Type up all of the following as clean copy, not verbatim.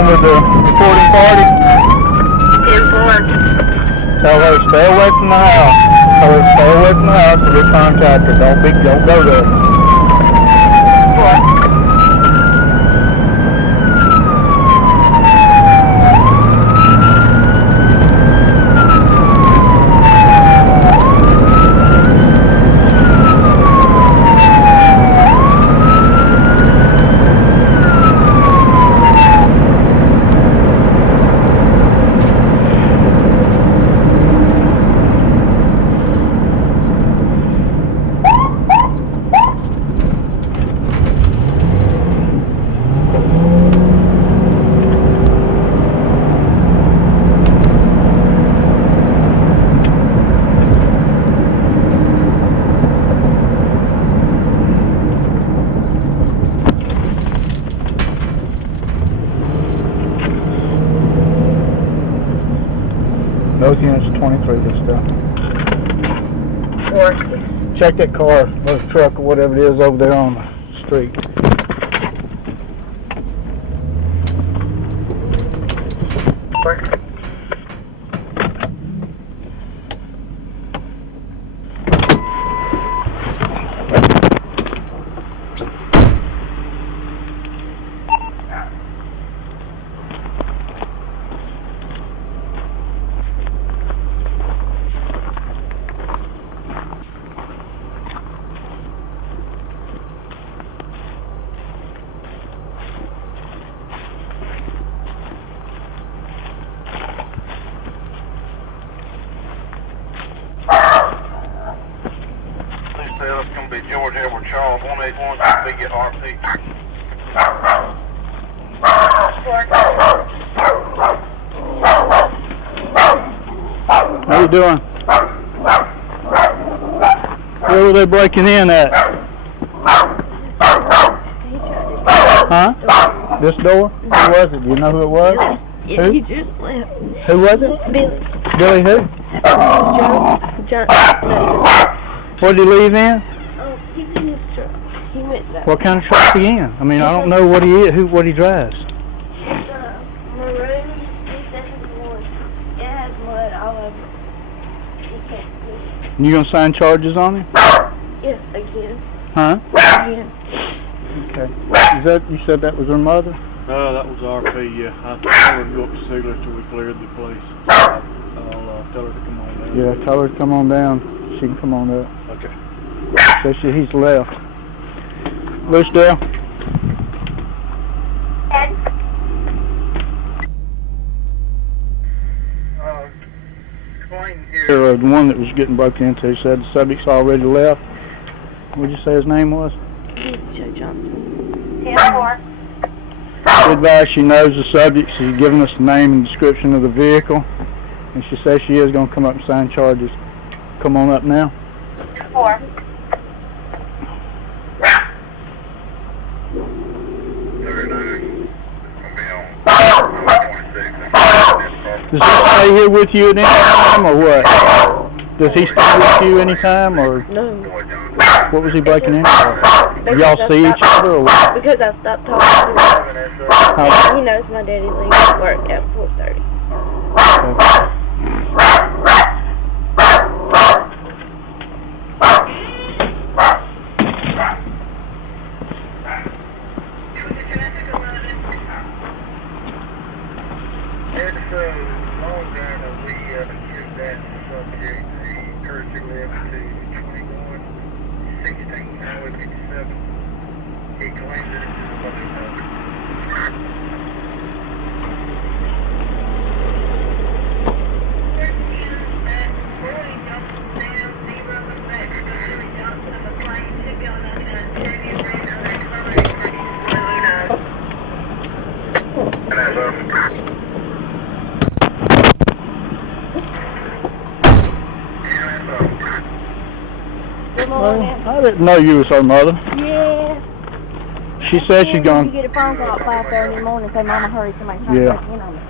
on with the reporting party? 10-4. Tell her stay away from the house. Tell her stay away from the house and we'll contact her. Don't go there. 4. Those units 23 Lucedale. 4. Check that car or the truck or whatever it is over there on the street. 4. It's going to be George Edward Charles, 181, be at RP. How you doing? Where were they breaking in at? Huh? This door? Who was it? Do you know who it was? Yeah, Who? he just left. Who was it? Billey. Billy who? Joe Johnson. What did he leave in? Oh, he's in his truck. He went that. What kind of truck's he in? I mean, I don't know what he is, what he drives. It's maroon 271. It has mud all over it. You can't see it. You gonna sign charges on him? Yes, again. Huh? Again. Okay. Is that, you said that was her mother? That was RP, yeah. I told her to go up to Sealer till we cleared the place. I'll tell her to come on down. Yeah, tell her to come on down. She can come on up. Okay. So he's left. Lucedale. The one that was getting broken into said the subject's already left. What did you say his name was? Billey Joe Johnson. 10-4. She advised she knows the subject. She's given us the name and description of the vehicle. And she says she is going to come up and sign charges. Come on up now. 4. Does he stay here with you at any time, or what? Does he stay with you any time, or No. what was he breaking into? Y'all see each other, or what? Because I stopped talking to him. He knows my daddy leaves work at 4:30. It's long time that we used that subject. He courtesy left to 2116 Highway 57. He claims that it's a public road. Well, I didn't know you was her mother. Yeah. She said she's You going. get a phone call at 5:30 in the morning and say, Mama, hurry, somebody's trying to break in on me.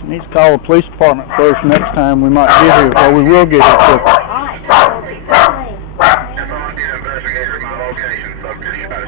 She needs to call the police department first. Next time we might get here, or we will get here quicker. All right, so we'll be fine. If I get investigated my location, subject, you better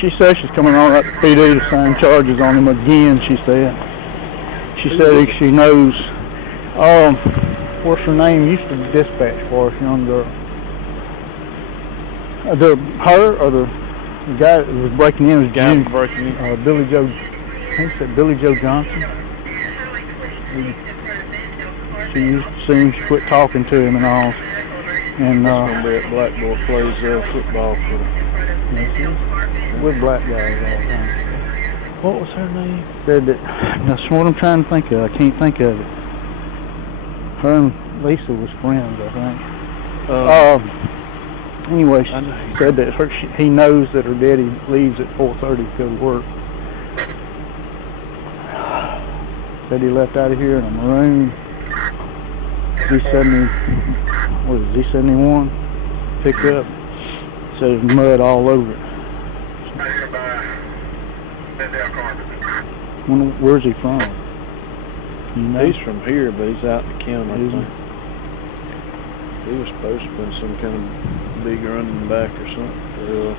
She says she's coming on up to PD to sign charges on him again, she said. She said she knows, what's her name, used to dispatch for us, young girl. Her or the guy that was breaking in was Billey Joe, I think he said Billey Joe Johnson. She used to see him, she quit talking to him and all. And Gonna be that black boy plays football for them. with black guys all the time. What was her name? Said that, that's what I'm trying to think of, I can't think of it. Her and Lisa was friends, I think. Anyway, she said that he knows that her daddy leaves at 4:30 to go to work. Said he left out of here in a maroon Z71 pickup. Said there's mud all over it. Where's he from? You know? He's from here, but he's out in the county, I think. He was supposed to been some kind of big running back or something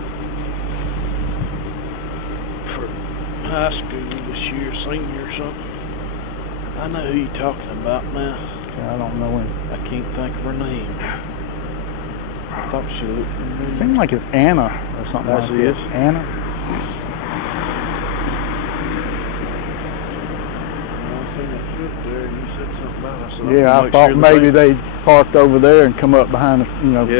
for high school this year, senior or something. I know who you're talking about now. I don't know him. I can't think of her name. I thought she looked familiar. Seems like it's Anna or something like That's that. Anna? Yeah, I thought maybe they parked over there and come up behind the,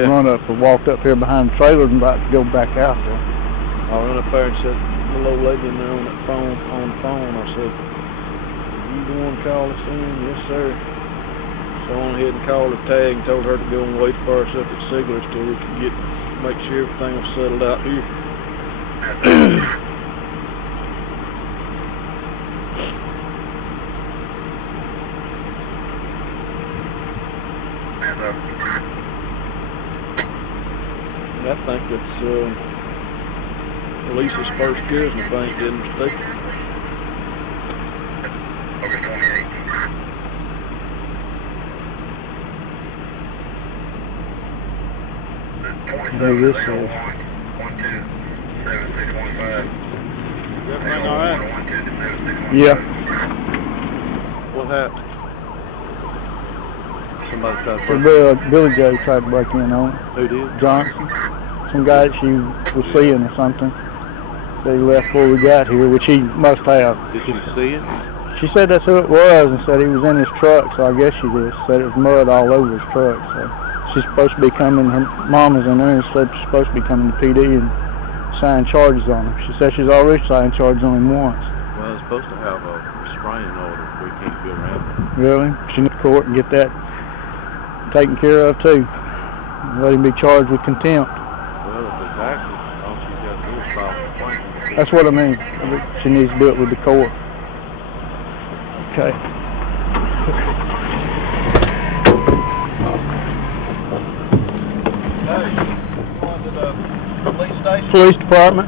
run up or walked up here behind the trailer and about to go back out there. I went up there and said, the little lady in there on the phone, I said, you the one to call us in? Yes, sir. So I went ahead and called her tag and told her to go and wait for us up at Sigler's till we could make sure everything was settled out here. I think it's Lisa's first cousin, if I ain't getting mistaken. Maybe this is. Everything all right? Yeah. What happened? Somebody tried to break Billey Joe tried to break in on her. Who did? Johnson. Some guy that she was seeing or something. They left before we got here, which he must have. Did she see it? She said that's who it was and said he was in his truck, so I guess she did. Said it was mud all over his truck, so she's supposed to be coming, her mama's in there and said she's supposed to be coming to PD and sign charges on him. She said she's already signed charges on him once. Well, it's supposed to have a restraining order if we can't be around it. Really? She needs to court and get that taken care of too. Let him be charged with contempt. Well, if it's active, all she's got to do is file a complaint. That's what I mean. She needs to do it with the court. Okay. Hey, going to the police station? Police Department.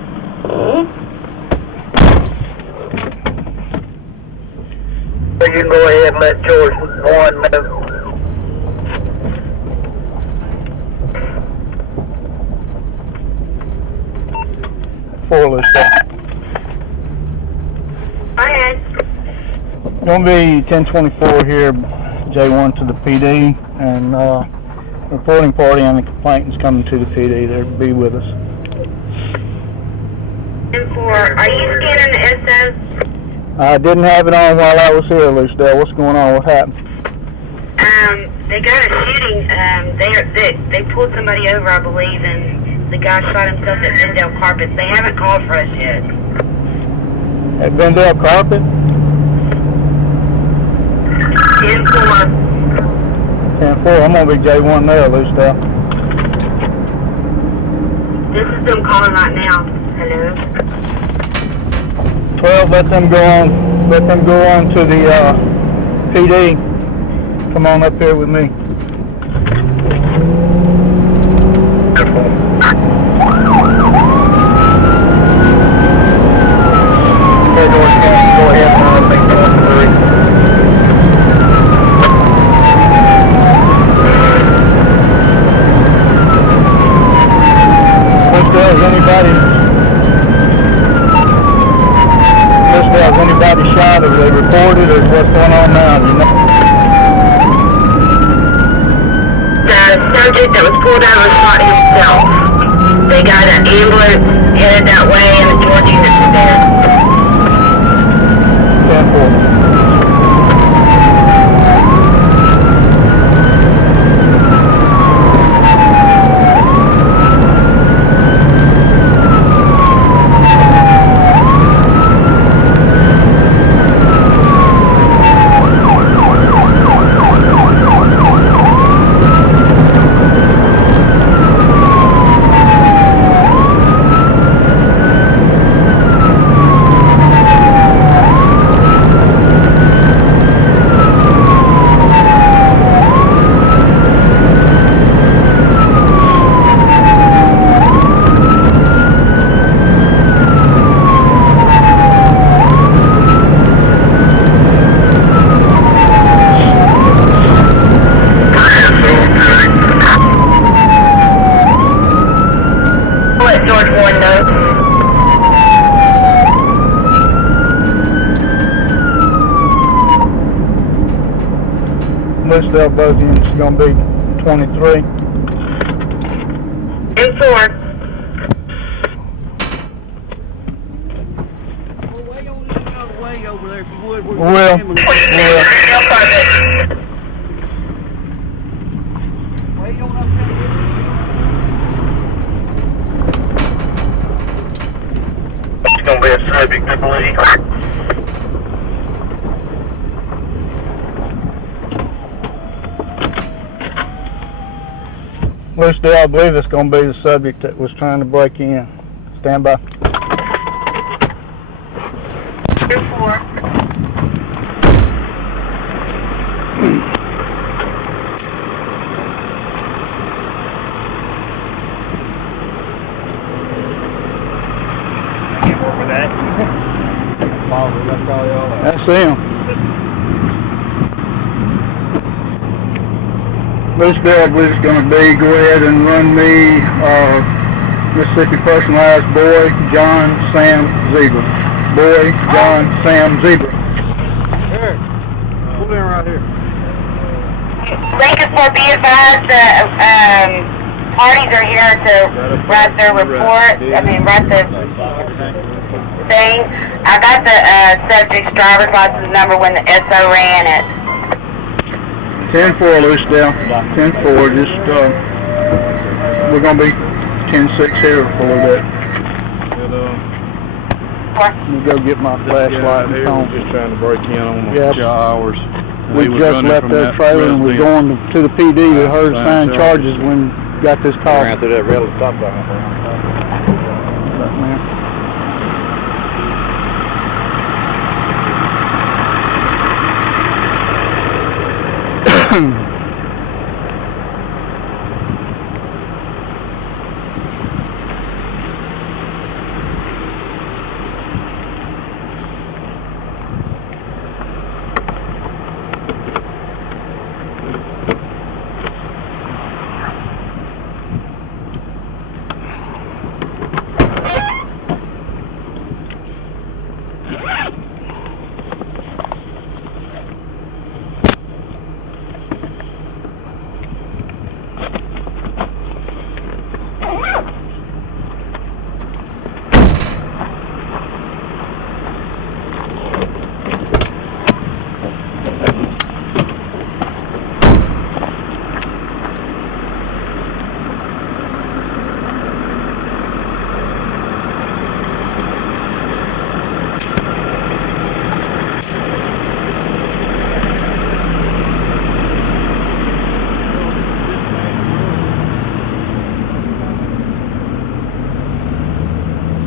So you can go ahead and let George 1 know. Go ahead. Gonna be 1024 here, J1 to the PD, and reporting party and the complainant's coming to the PD. They'll be with us. And are you scanning the SS? I didn't have it on while I was here, Lucedale. What's going on? What happened? They got a shooting. They pulled somebody over, I believe, and the guy shot himself at Vendale Carpets. They haven't called for us yet. At Vendale Carpet? 10-4. 10-4. I'm gonna be J1 there, Lucedale. This is them calling right now. Hello? Well, let them go on. Let them go on to the PD. Come on up here with me. Go ahead and make that 3. If there's anybody pulled over and shot himself. They got an ambulance headed that way and the George units were there. 10-4. Lucedale, both units is going to be 23. 10-4. Way over there if you would. Well, Lucedale carpet. It's going to be a subject, I believe. Lucedale, I believe it's going to be the subject that was trying to break in. Stand by. 10-4. That's him. Lucedale, I believe it's going to be, go ahead and run me Mississippi personalized boy, John, Sam, Zebra. Boy, John, Sam, Zebra. Here. Pull in right here. Lincoln 4, be advised the parties are here to write their report. Write the thing. I got the subject's driver's license number when the SO ran it. 10-4, Lucedale. 10-4. Just we're gonna be 10-6 here for that. Let me go get my flashlight and phone. Just trying to break in on the Yep. hours. We just left that trailer and we're going to the PD. We heard signed charges when we got this call. Ran through that rail stop sign.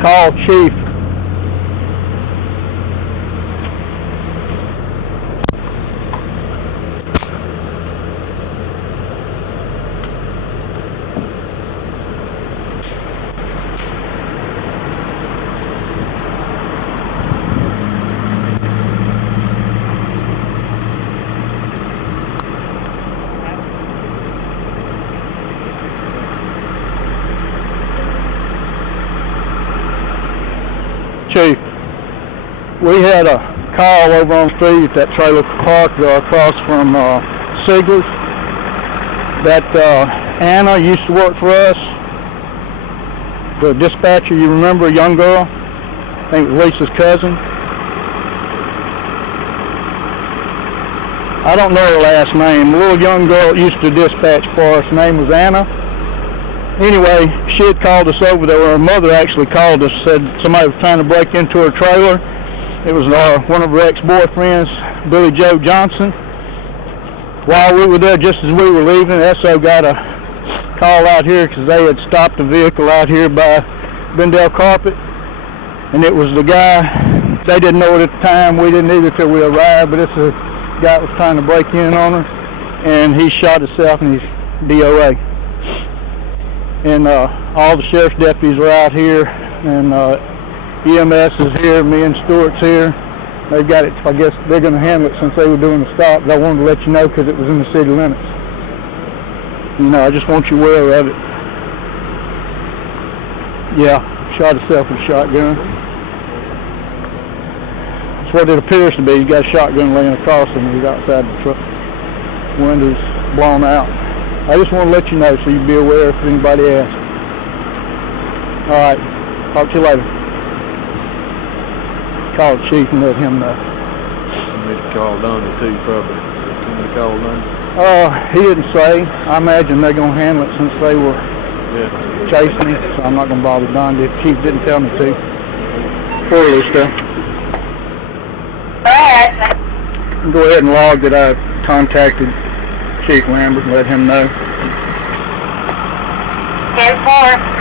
Call Chief. Chief, we had a call over on the street at that trailer park across from Sigler's that Anna used to work for us. The dispatcher, you remember, a young girl? I think it was Lisa's cousin. I don't know her last name. A little young girl that used to dispatch for us. Her name was Anna. Anyway, she had called us over there. Her mother actually called us, said somebody was trying to break into her trailer. It was one of her ex-boyfriends, Billey Joe Johnson. While we were there, just as we were leaving, SO got a call out here because they had stopped a vehicle out here by Bendale Carpet, and it was the guy. They didn't know it at the time. We didn't either till we arrived, but it's a guy that was trying to break in on her, and he shot himself and he's DOA. And all the sheriff's deputies are out here, and EMS is here, me and Stewart's here. They've got it. I guess they're going to handle it since they were doing the stop. I wanted to let you know because it was in the city limits. You know, I just want you aware of it. Yeah, shot himself with a shotgun. That's what it appears to be. He's got a shotgun laying across him. He's outside the truck. Windows blown out. I just want to let you know so you'd be aware if anybody asks. All right. Talk to you later. Call the chief and let him know. Somebody called on it too, probably. Somebody called on it. He didn't say. I imagine they're going to handle it since they were chasing him, so I'm not going to bother Don. The chief didn't tell me to. For Lucedale. Go ahead. Go ahead and log that I contacted Chief Lambert and let him know. 10-4.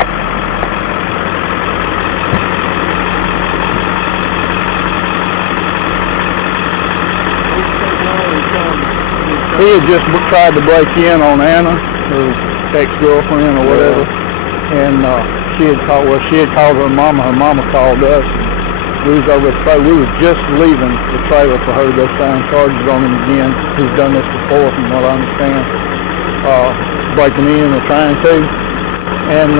He had just tried to break in on Anna, her ex-girlfriend or whatever, and she had called her mama. Her mama called us. We was over at the trailer. We was just leaving the trailer for her to go sign charges on him again. He's done this before, from what I understand, breaking in or trying to. And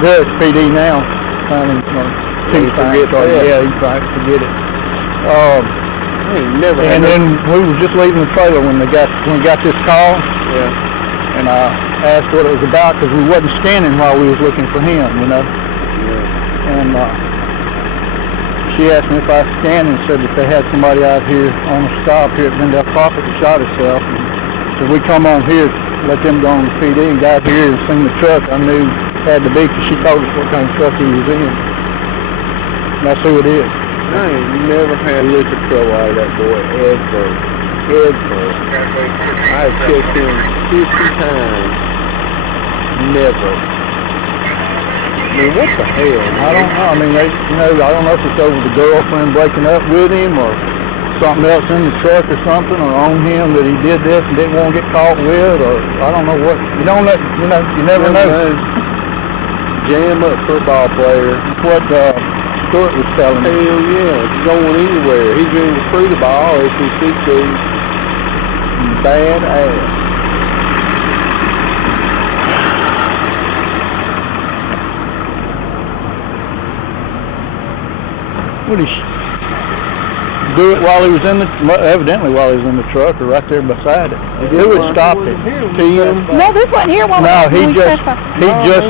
they're at PD now, signing two sign charges. Yeah, he's trying to forget it. And then we were just leaving the trailer when we got this call. Yeah. And I asked what it was about because we wasn't scanning while we was looking for him, you know. Yeah. And she asked me if I scanned and said that they had somebody out here on a stop here at Bendale Carpet that shot himself. So we come on here, let them go on the PD, and got here and seen the truck. I knew it had to be because she told us what kind of truck he was in. And that's who it is. I ain't never had liquor trouble out of that boy, ever. I've checked him 50 times. Never. I mean, what the hell? I don't know. I mean, I don't know if it's over the girlfriend breaking up with him or something else in the truck or something, or on him that he did this and didn't want to get caught with, or I don't know what. You don't know. You never know. Jam up football player. That's what Stewart was telling me. Hell yeah, it's going anywhere. He's going to recruit the ball, SEC team. Bad ass. Would he do it while he was evidently while he was in the truck or right there beside it? Who had stopped him? No, this wasn't here while he just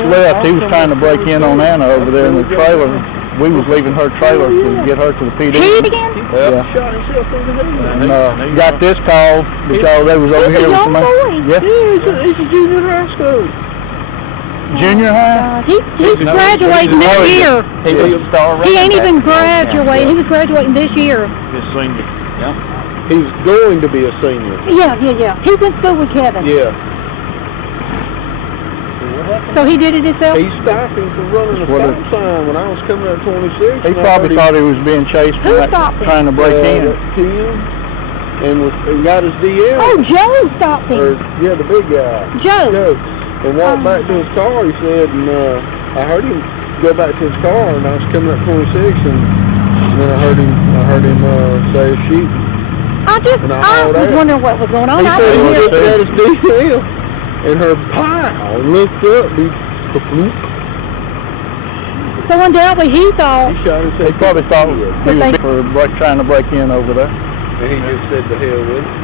left. He was trying to break in on Anna over there in the trailer. We was leaving her trailer to get her to the PD. He again? Yeah. Shot himself in the head. And got this call because they was over here with somebody. Yeah, it's a junior high school. Junior high? He's graduating this year. He ain't even graduating. He was graduating this year. He's senior. Yeah. He's going to be a senior. Yeah. He's in school with Kevin. Yeah. So he did it himself? He stopped him from running a stop sign when I was coming up 26. He probably thought he was being chased trying to break in. Tim, and got his DM. Oh, Joe stopped him. Yeah, the big guy. Joe. And walked back to his car, he said, and I heard him go back to his car, and I was coming up 26, and then I heard him say shoot. I was wondering what was going on. He said he looked at his DL, and her pile looked up, so undoubtedly he thought. He probably thought he was trying to break in over there. And he just said the hell with it.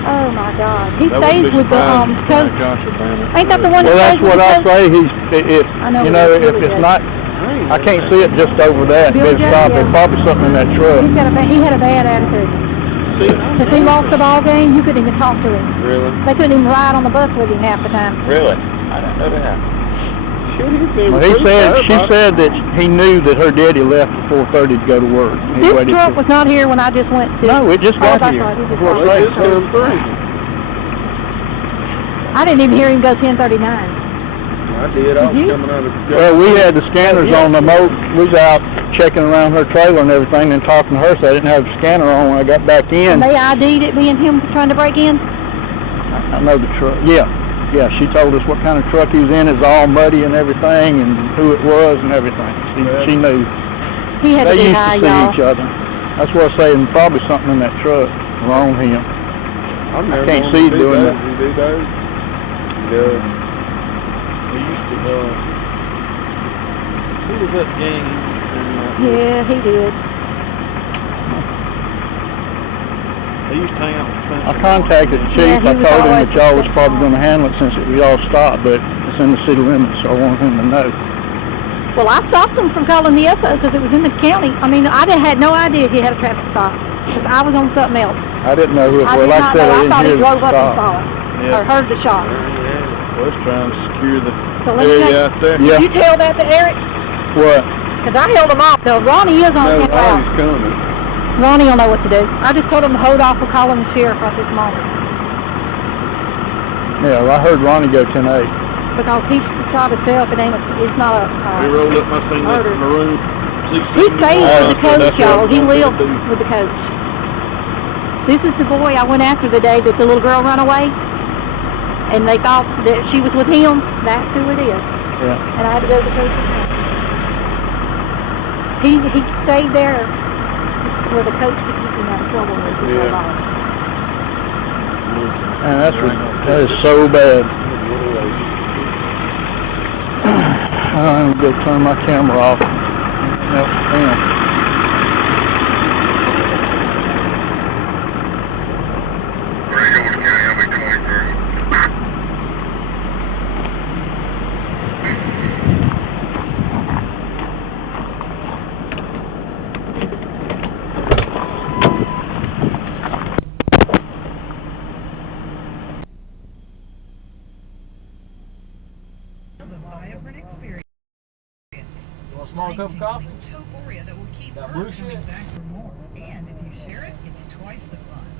Oh my God. He That stays wouldn't be with the surprising if coach. country banner. Ain't that the one Well, that that's stays with what the I coach? say. If I know, you but know, that's if really it's good. not, I can't see it just over that. Billey Big Joe, stop. yeah. There's probably something in that truck. He had a bad attitude. If he lost the ball game, you couldn't even talk to him. Really? They couldn't even ride on the bus with him half the time. Really? I didn't know that. Well, she said that he knew that her daddy left at 4:30 to go to work. He This waited truck till- was not here when I just went to. No, it just got that's here. right, it just Well, got it's here. late. It's 3. I didn't even hear him go 10:39. I did. I was Did you? coming out of the Well, we had the scanners on the motor. We was out checking around her trailer and everything and talking to her, so I didn't have the scanner on when I got back in. And they ID'd it being him trying to break in? I know the truck. Yeah, she told us what kind of truck he was in. It was all muddy and everything, and who it was and everything. She knew. He had They to be used high, to see y'all. each other. That's what I say, and probably something in that truck wrong with him. I've never can't known see him to do doing that. that. He do those. Yeah. He used to, who was that gang? Yeah, he did. They used to hang out with Spencer. I contacted the chief. Yeah, he I was told him always that y'all was upset. probably going to handle it since we all stopped, but it's in the city limits, so I wanted him to know. Well, I stopped him from calling the SO because it was in the county. I mean, I had no idea he had a traffic stop because I was on something else. I didn't know who it I was. did Like I not said, know. I I thought he didn't hear drove the up and stop. saw it Yeah. or heard the shot. Was trying to secure the So let me area know. out there. Yeah. Did you tell that to Eric? What? Because I held him off. So Ronnie is on No, his route. Ronnie's coming. Ronnie will know what to do. I just told him to hold off for calling the sheriff at this moment Yeah, well, I heard Ronnie go 10-8. because he shot himself. It's not a We rolled up my thing that murder. maroon. He stays with the coach, That's y'all. what He I'm lives gonna do. with the coach. This is the boy I went after the day that the little girl ran away, and they thought that she was with him. That's who it is. Yeah. And I had to go to the coach's house. He stayed there where the coach could keep him out of trouble with his Yeah. life. Man, that is so bad. I'm going to turn my camera off. Nope, damn. There you go, County Highway 23. Want a small cup of coffee? That blue? And if you share it, it's twice the